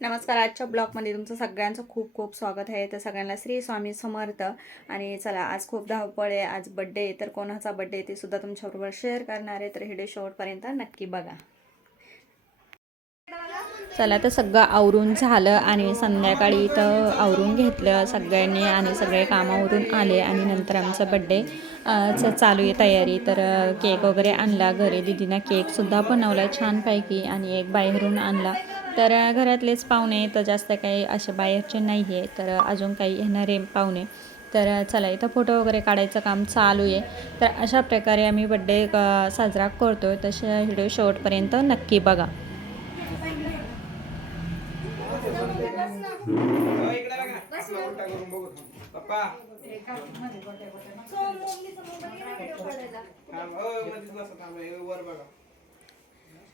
नमस्कार आजच्या ब्लॉगमध्ये तुमचं सगळ्यांचं खूप खूप स्वागत आहे. तर सगळ्यांना श्री स्वामी समर्थ. आणि चला आज खूप धावपळ आहे. आज बड्डे आहे तर कोणाचा बड्डे आहे ते सुद्धा तुमच्याबरोबर शेअर करणार आहे. तर व्हिडिओ शेवटपर्यंत नक्की बघा. चला तर सगळं आवरून झालं आणि संध्याकाळी इथं आवरून घेतलं सगळ्यांनी आणि सगळे कामावरून आले आणि नंतर आमचं बड्डे च चालू आहे तयारी. तर केक वगैरे आणला घरी दिदीनं केकसुद्धा बनवला छानपैकी आणि एक बाहेरून आणला. तर घरातलेच पाहुणे तर जास्त काही असे बाहेरचे नाही आहे तर अजून काही येणारे पाहुणे. तर चला इथं फोटो वगैरे काढायचं काम चालू आहे तर अशा प्रकारे आम्ही बड्डे साजरा करतो. आहे तसे व्हिडिओ शेवटपर्यंत नक्की बघा. बघा.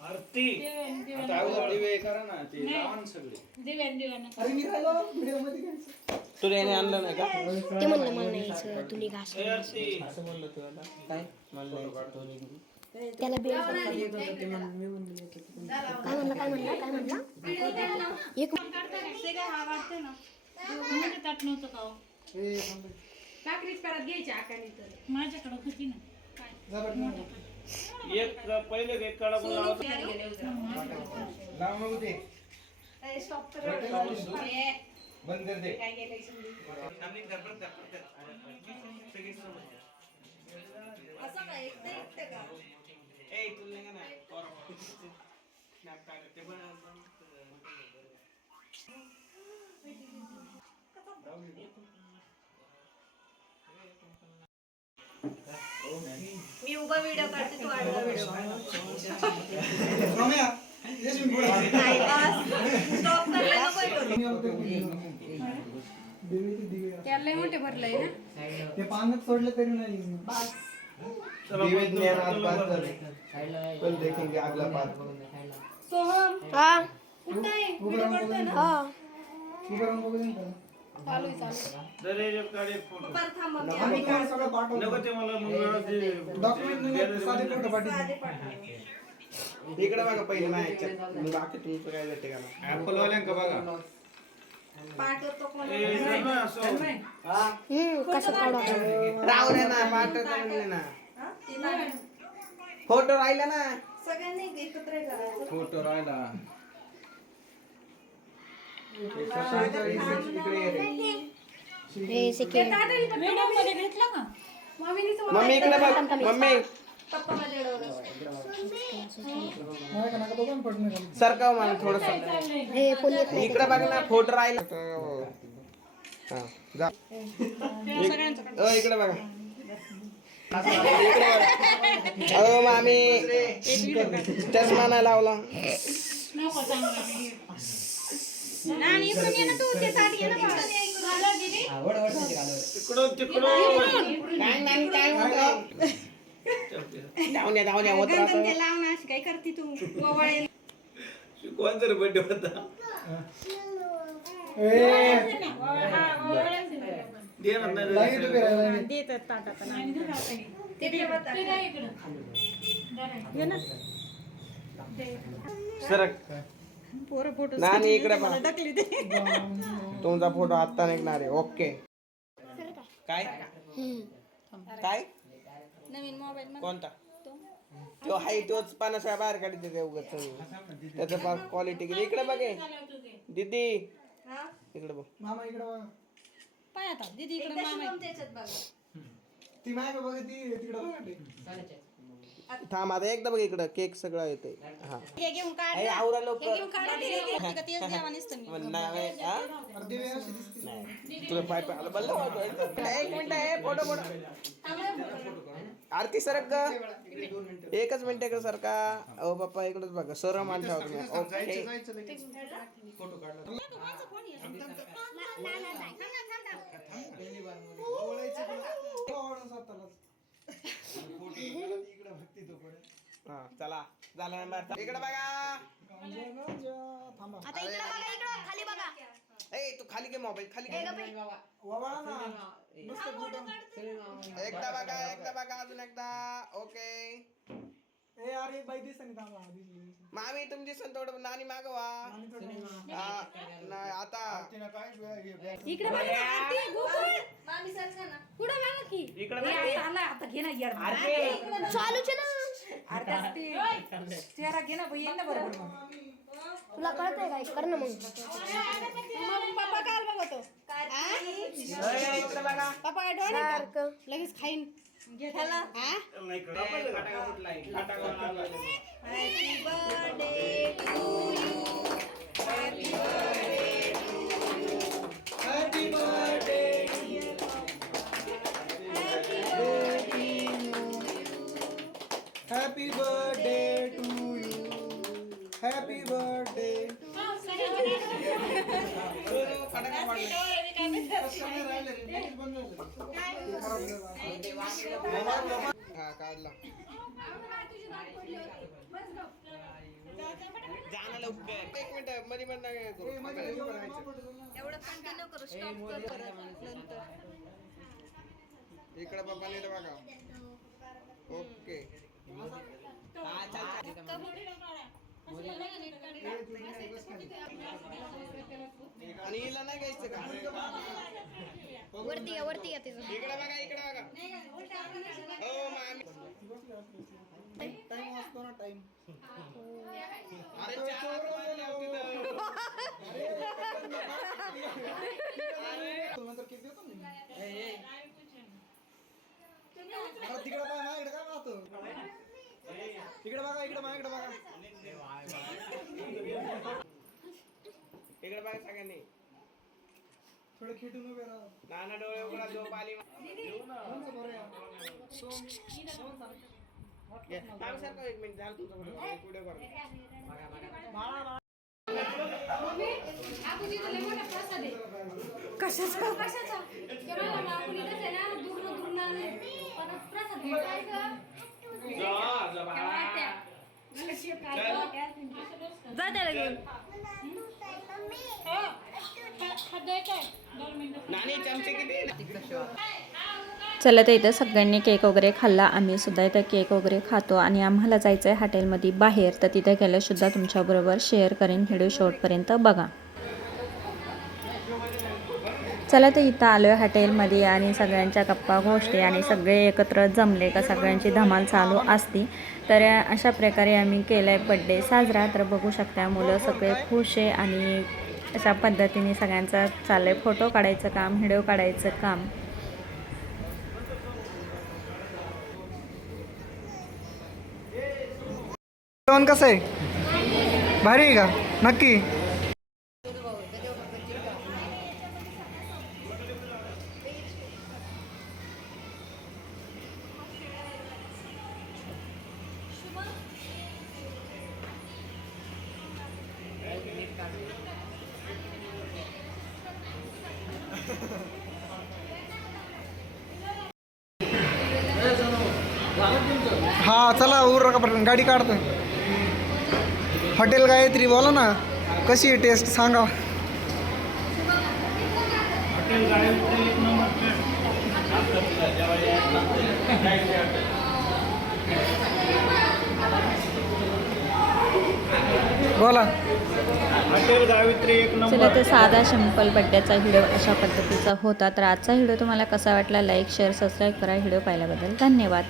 आरती. आता अगोदर दिवे करा ना ते लावा ना सगळे. तुला याने आणलं नाही का? ते म्हणलं मला नाही यायचं तू निघा असं. ए, आरती त्याला बेल काय म्हणला काय म्हणला काय म्हणला? एक एक पहिले एक कडा पण लावा लाव नको ते बंद कर दे. ए, तुला नाही का ना? ते पण मी उभा व्हिडिओ काढते तू आडवा व्हिडिओ ते पाण्यात सोडलं तरी नाही. दिवे ज्ञान आज बात कर. कल देखेंगे अगला पार्ट हा. उभं राहून बघू दे ना. हा उभं राहून बघू एक काढ एक फोटो. आम्ही काय सगळं पाठवतो नको ते मला मग ते डॉक्युमेंट नाही साधे फोटो पाठवतो इकडे बघा पहिले माझ्या. मग बाकी तुमचं काय जाते का ना ऍपल वाल्यांका बघा? ए, नाही ना, असं. कसं काढू राहू दे ना पाठवतो म्हणले ना. फोटो राहिला ना फोटो राहिला हे सशांच्या रिसर्च तिकडे ये रे. हे मम्मी इकडे बघ. मम्मी. नाही का नका बघा ना पडणार खाली. सरकाव मला थोडस हे फोन येत नाही इकडे चष्मा नाही लावला तिकडून. तिकडून काय नाही काय होतं राहतं. काय करते तू? कोण तरी बर्थडे होता? ए, दे ना नाही लाईनीत उभे राहा, लाईनीत. सरक. नानी इकडे पहा तुमचा फोटो आत्ता निघणार आहे. ओके. काय? काय? नवीन मोबाईल कोणता? तो हाय तोच पानाशिवाय बाहेर काढते ते उगाच. त्याचं पार क्वालिटी किती? इकडे बघे दीदी. इकडे बघ. मामा इकडे बघा. पाय आता दीदी इकडे मामा ती माय बघा ती तिकडे बघा ते. थांब आता एकदा बघ इकडं केक सगळं येते हा. हे घेऊन काढ हे आवरा लोक घेऊन काढ तेच द्यावा नुसतं मी. अरे ती वेळ अशी दिसते. तुला पाय पाय आलं बल्ला वाटलं. एक मिनिट आहे फोटो फोटो. आरती सरक ग. एकच मिनिट इकडे सरका अहो बाप्पा इकडेच बघा. सर मान ठेवा तुम्ही. ओके. तो पुढे. हा चला झाला नंबर इकडे बघा. थांबा आता इकडे बघा इकडं खाली बघा. ए तू खाली घे मोबाईल खाली घे. एकदा बघा एकदा बघा अजून एकदा. ओके. ए अरे बाई मामी तुमची संतोड नानी मागवा आणि थोडं हा, नाही आता. इकडे बघा ना, आरती, गोकुळ. पुढं बघा की? हे आला, आता घे ना यार. चालूच आहे ना. अर्धा ते चेहरा घे ना बाई, येईन ना बरोबर मग. तुला कळतंय काय कर ना मग पप्पा काय बघतो. ए, इकडे बघा. पप्पा काय डोळे लगेच खाईन. हॅपी बर्थडे हा काढला जाणं लवकर एक मिनिटमध्ये मध्ये नका करू. इकडे पप्पा नीट बघा ओके आणि हिला नाही घ्यायचं का? वरती या वरती या तिचं. इकडे बघा इकडे बघा. हो मामी. टाइम वाजतो ना टाइम अरे चार वाजले हो तिथं. नंतर केक देतो मी अरे तिकडे बघा माझ्याकडे काय पाहतो इकडे बघा इकडे माझ्याकडे बघा बघा सगळ्यांनी थोडे खिटून उभे राहा नाना डोळे उघडा झोप आली बरं? थांब एक मिनिट झालं तुमचं. पुढे कर जा त्याला घेऊन नानी चमचे किती चला तर इथं सगळ्यांनी केक वगैरे खाल्ला. आम्ही सुद्धा इथं केक वगैरे खातो आणि आम्हाला जायचं आहे हॉटेलमध्ये बाहेर. तर तिथे गेल्यासुद्धा तुमच्याबरोबर शेअर करेन व्हिडिओ शॉर्टपर्यंत बघा. चला तर इथं आलो आहे हॉटेलमध्ये आणि सगळ्यांच्या गप्पा गोष्टी आणि सगळे एकत्र जमले का सगळ्यांची धमाल चालू असती. तर अशा प्रकारे आम्ही केलं आहे बड्डे साजरा. तर बघू शकता मुलं सगळे खुश आहे आणि अशा पद्धतीने सगळ्यांचा चाललं आहे फोटो काढायचं काम व्हिडिओ काढायचं काम. जेवण कसं आहे? भारी आहे का? नक्की? हा चला उर का गाडी काढतोय. हॉटेल गायत्री बोला ना. कशी आहे टेस्ट सांगा. बोला. चला तर साधा सिंपल बड्डेचा व्हिडिओ अशा पद्धतीचा होता. तर आजचा व्हिडिओ तुम्हाला कसा वाटला लाईक शेअर सबस्क्राईब करा. व्हिडिओ पाहिल्याबद्दल धन्यवाद.